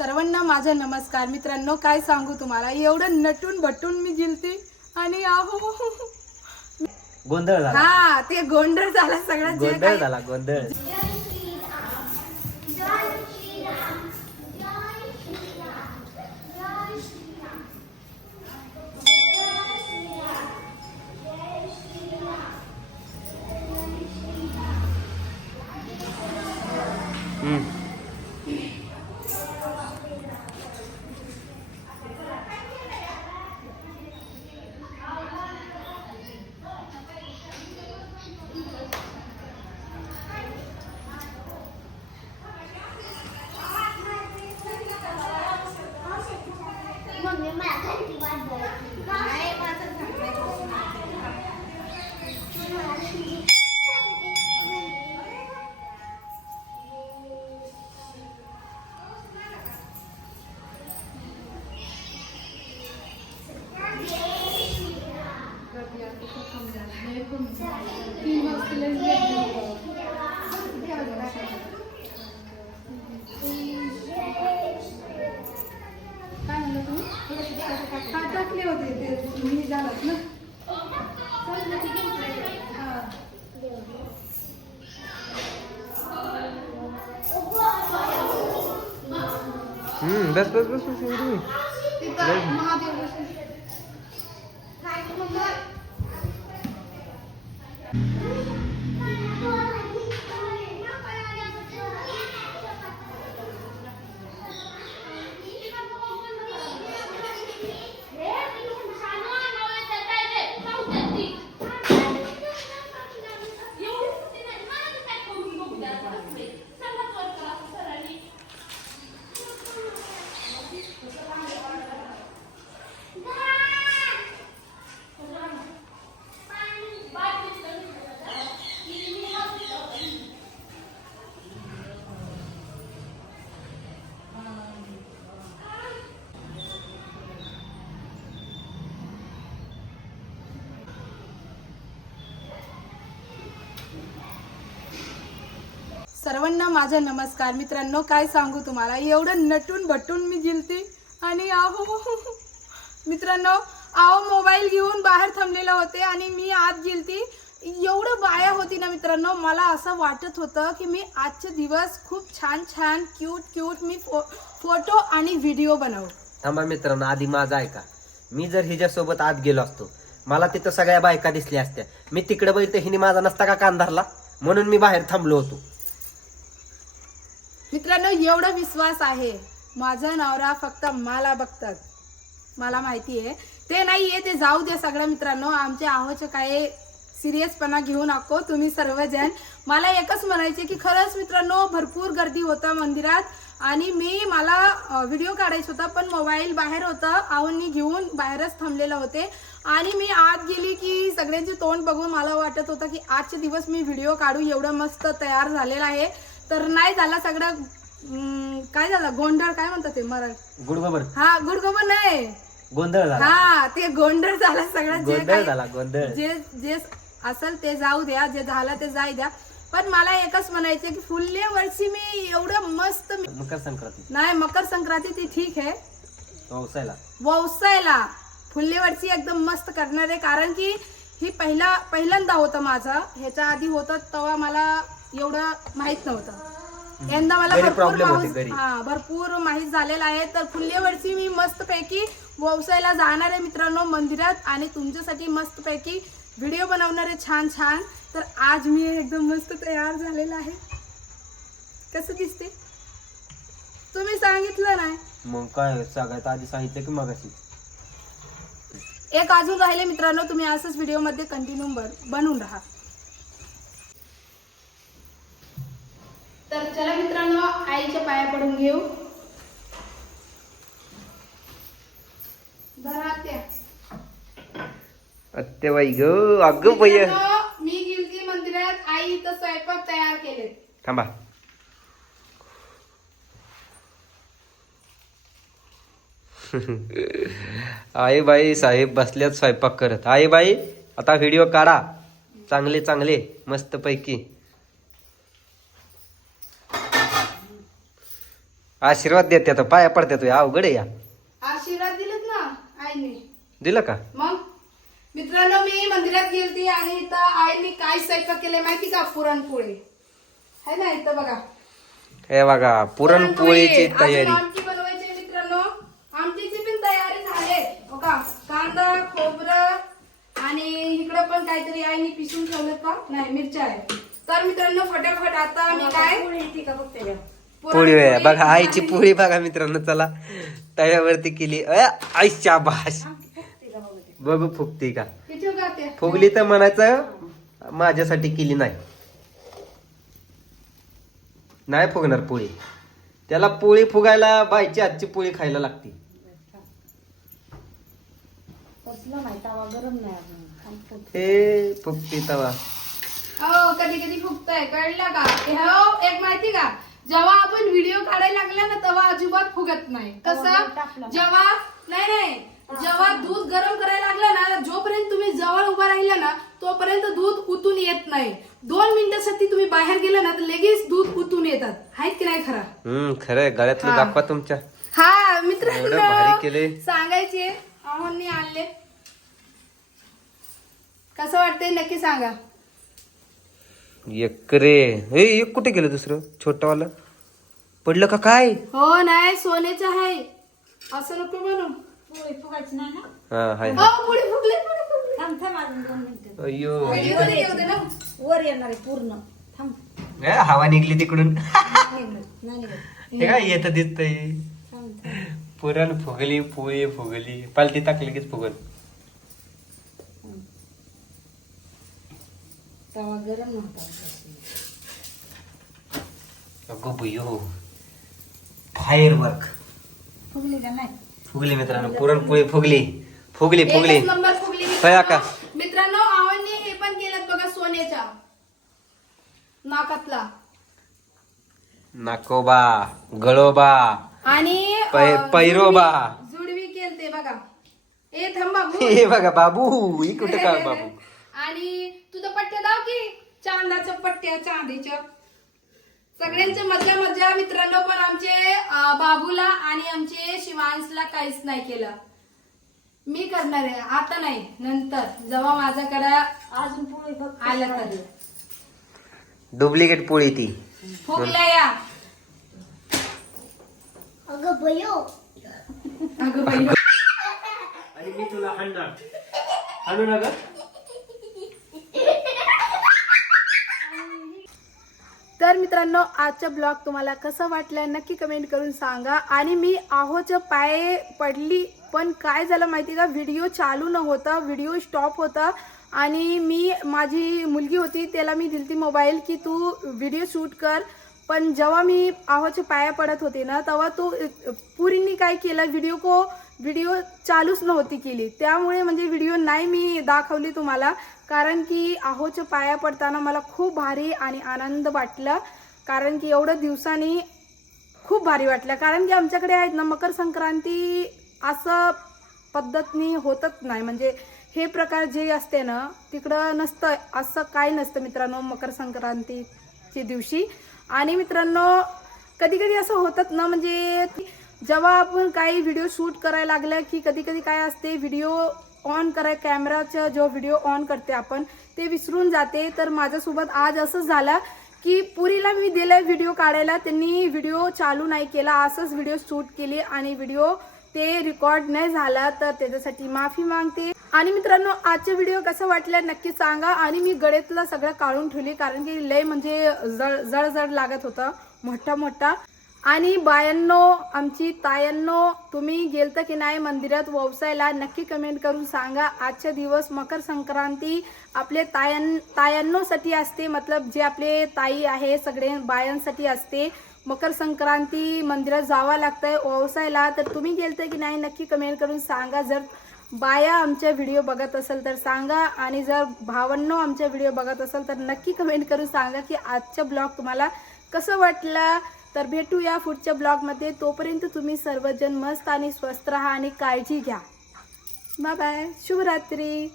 सर्वांना माझा नमस्कार. मित्रांनो, काय सांगू तुम्हाला, एवढं नटून भटून मी गेलती आणि आहो गोंधळ झाला. हा, ते गोंधळ झाला सगळं. जे गोंधळ झाला गोंधळ. टाकले होते ते मी झालं ना. बस बस बस बस एवढी. सर्वांना माझा नमस्कार. मित्रांनो, काय सांगू तुम्हाला, एवढं नटून भटून मी गेलती आणि आहो मित्रांनो, मोबाईल घेऊन बाहेर थांबलेला होते आणि मी आत गेलती. एवढं बाया होती ना मित्रांनो, मला असं वाटत होतं की मी आजचे दिवस खूप छान छान क्यूट मी फोटो आणि व्हिडिओ बनवू. थांबा मित्रांनो, आधी माझा ऐका. मी जर हिच्यासोबत आत गेलो असतो, मला तिथं सगळ्या बायका दिसल्या असत्या. मी तिकडे बघितलं, हिने माझा नसता का कान धरला, म्हणून मी बाहेर थांबलो होतो. मित्रांनो, एवढा विश्वास आहे, माझा नवरा फक्त मला बघतात, मला माहिती आहे. ते नाहीये, ते जाऊ द्या सगळ्या. मित्रांनो, आमच्या आहोचे काय सिरियसपणा घेऊ नको तुम्ही सर्वजण. मला एकच म्हणायचे की खरंच मित्रांनो, भरपूर गर्दी होतं मंदिरात आणि मला व्हिडिओ काढायचा होता, पण मोबाईल बाहेर होता, आहोंनी घेऊन बाहेरच थांबलेलं होते. आणि मी आत गेली की सगळ्यांचे तोंड बघून मला वाटत होतं की आजचे दिवस मी व्हिडिओ काढू, एवढं मस्त तयार झालेला आहे. तर नाही झाला सगळं. काय झालं, गोंधळ काय म्हणतात ते मराठी, गुडगोबर. हा, गुडगोबर नाही, गोंधळ झाला. हा, ते गोंधळ झाला सगळं. गोंधळ झाला गोंधळ. जे असेल ते जाऊ द्या, जे झालं ते जाऊ द्या. पण मला एकच म्हणायचं की फुल्ले वर्षी मी एवढं मस्त मकर संक्रांती नाही, मकर संक्रांती ती ठीक आहे, व्यवसायला फुल्ले वर्षी एकदम मस्त करणार आहे. कारण की ही पहिल्यांदा होतं माझं. ह्याच्या आधी होतं तेव्हा मला एवढं माहित नव्हतं. यंदा मला भरपूर माहित झालेलं आहे. तर पुढल्या वर्षी मी मस्त पैकी व्यवसायाला जाणार आहे मित्रांनो मंदिरात, आणि तुमच्यासाठी मस्त पैकी व्हिडिओ बनवणार आहे छान छान. तर आज मी एकदम मस्त तयार झालेला आहे. कसं दिसते तुम्ही सांगितलं नाही, मग काय सगळ्यात आधी सांगितलं की मगाशी. एक अजून राहिले मित्रांनो, तुम्ही असंच व्हिडिओ मध्ये कंटिन्यू बनवून राहा. तर चला मित्रांनो, आईच्या पाया पडून घेऊ. आत्याबाई ग, अगं बाई, मी गेलती मंदिरात, आई इथं स्वयंपाक तयार केले. थांबा. आई बाई साहेब बसल्यात स्वयंपाक करत. आई बाई, आता व्हिडिओ काढा चांगले चांगले मस्त पैकी. आशीर्वाद देते आता पाया पडते तू अवघड आहे या. आशीर्वाद दिलेत ना आईने. दिलं का? मग मित्रांनो मी मंदिरात गेलती आणि इथं आईने काय स्वयंपाक केले माहिती का? पुरणपोळी है ना इथं बघा. हे बघा पुरणपोळीची अजून तयारी. आमटी बनवायची मित्रांनो. आमटीची पण तयारी झाली बघा. कांदा खोबरं आणि इकडं पण काहीतरी आईने पिसून ठेवलं का नाही मिरच्या आहे. तर मित्रांनो फटाफट आता मी काय पोळी आहे बघा आईची पोळी बघा मित्रांनो. चला तव्यावरती केली. आईच्या भाष बघू फुगती का? किती का ते फुगली तर म्हणायचं माझ्यासाठी केली नाही. नाही फुगणार पोळी. त्याला पोळी फुगायला बाईची आजची पोळी खायला लागते. हे फुगती तवा. हो कधी कधी फुगतंय कळलं का? हो एक माहिती का? जेव्हा आपण व्हिडिओ काढायला लागला ना तेव्हा अजिबात फुगत नाही. कसं? जेव्हा नाही जेव्हा दूध गरम करायला लागलं ना जोपर्यंत तुम्ही जवळ उभा राहिला ना तोपर्यंत दूध उतून येत नाही. 2 मिनिटासाठी तुम्ही बाहेर गेला ना तर लगेच दूध उतून येतात. आहेत की नाही खरं? खरंय. गळ्यातलं दाखवा तुमच्या. हा एवढं भारी मित्रांनो केलंय. सांगायचे आव्हानने आणले. कसं वाटतंय नक्की सांगा. एक रे हे एक कुठे गेलं दुसरं छोटवालं पडलं का काय? हो नाही सोन्याचं आहे असं नको म्हणू. हा हाय. हो पुढे फुगले अय्यो वर येणार आहे पूर्ण. थांब हवा निघली तिकडून. नाही हे काय येत दिसतंय. पुरण फुगली पोळी फुगली पालती टाकली कीच फुगल. तवा गरम नव्हता. अगो बुयो फायर वर्क. फुगली का नाही? फुगली मित्रांनो पुरणपोळी फुगली फुगली फुगली. एकच नंबर फुगली होय का? मित्रांनो आव्हानने हे पण केलं बघा सोन्याच्या नाकातला नाकोबा गळोबा आणि पैरोबा जुडवी केलते बघा. ए थांबा हे बघा बाबू ही कुठे काय बाबू. आणि तुझं पट्ट्या दाव की चांदाच्या पट्ट्या चांदीच्या. सगळ्यांचे मजा मजा मित्रांनो. पण आमचे बाबूला आणि आमचे शिवांशला काहीच नाही केलं. मी करणार आहे आता नाही नंतर जेव्हा माझ्याकडे अजून पोळी बघ आलं तर. डुप्लिकेट पोळी ती. फुगल्या या. अगं बयो अगं बाई आणि मी तुला हाणणार. हाणू नका. तर मित्रांनो आजचा ब्लॉग तुम्हाला कसं वाटलं नक्की कमेंट करून सांगा. आणि मी आहोच्या पाय पडली पण काय झालं माहिती का? व्हिडिओ चालू न होता व्हिडिओ स्टॉप होता. आणि मी माझी मुलगी होती त्याला मी दिलती मोबाईल की तू व्हिडिओ शूट कर. पण जेव्हा मी आहोच्या पाया पडत होते ना तेव्हा तो पुरींनी काय केलं व्हिडिओ चालूच नव्हती केली. त्यामुळे म्हणजे व्हिडिओ नाही मी दाखवली तुम्हाला. कारण की आहोच्या पाया पडताना मला खूप भारी आणि आनंद वाटला. कारण की एवढ्या दिवसांनी खूप भारी वाटलं. कारण की आमच्याकडे आहेत ना मकर संक्रांती असं पद्धतनी होतच नाही. म्हणजे हे प्रकार जे असते ना तिकडं नसतं. असं काय नसतं मित्रांनो मकर संक्रांतीच्या दिवशी. आणि मित्रांनो कधी कधी असं होतं ना म्हणजे जेव्हा आपण काही व्हिडिओ शूट करायला लागलं की कधी कधी काय असते व्हिडिओ ऑन कराय कॅमेराचा जो व्हिडिओ ऑन करते आपण ते विसरून जाते. तर माझ्यासोबत आज असंच झालं की पुरीला मी दिलं व्हिडिओ काढायला त्यांनी व्हिडिओ चालू नाही केला. असंच व्हिडिओ शूट केली आणि व्हिडिओ ते रेकॉर्ड नाही झाला तर त्याच्यासाठी माफी मागते. आणि मित्रांनो आजचा व्हिडिओ कसा वाटला नक्की सांगा. आणि मी गळ्यातलं सगळं काढून ठेवली कारण की लय म्हणजे जड लागत होतं मोठा. आणि बायांनो आमची तायांनो तुम्ही गेलतं की नाही मंदिरात व्यवसायाला नक्की कमेंट करून सांगा. आजचा दिवस मकर संक्रांती आपले तायांनोसाठी असते. मतलब जे आपले ताई आहे सगळे बायांसाठी असते. मकर संक्रांती मंदिरात जावं लागतंय व्यवसायाला. तर तुम्ही गेलतं की नाही नक्की कमेंट करून सांगा. जर बाया आमच्या व्हिडिओ बघत असेल तर सांगा. आणि जर भावांनो आमच्या व्हिडिओ बघत असेल तर नक्की कमेंट करून सांगा की आजचा ब्लॉग तुम्हाला कसं वाटलं. तर भेटूया पुढच्या ब्लॉगमध्ये. तोपर्यंत तुम्ही सर्वजण मस्त आणि स्वस्त राहा आणि काळजी घ्या. Bye bye. शुभरात्री.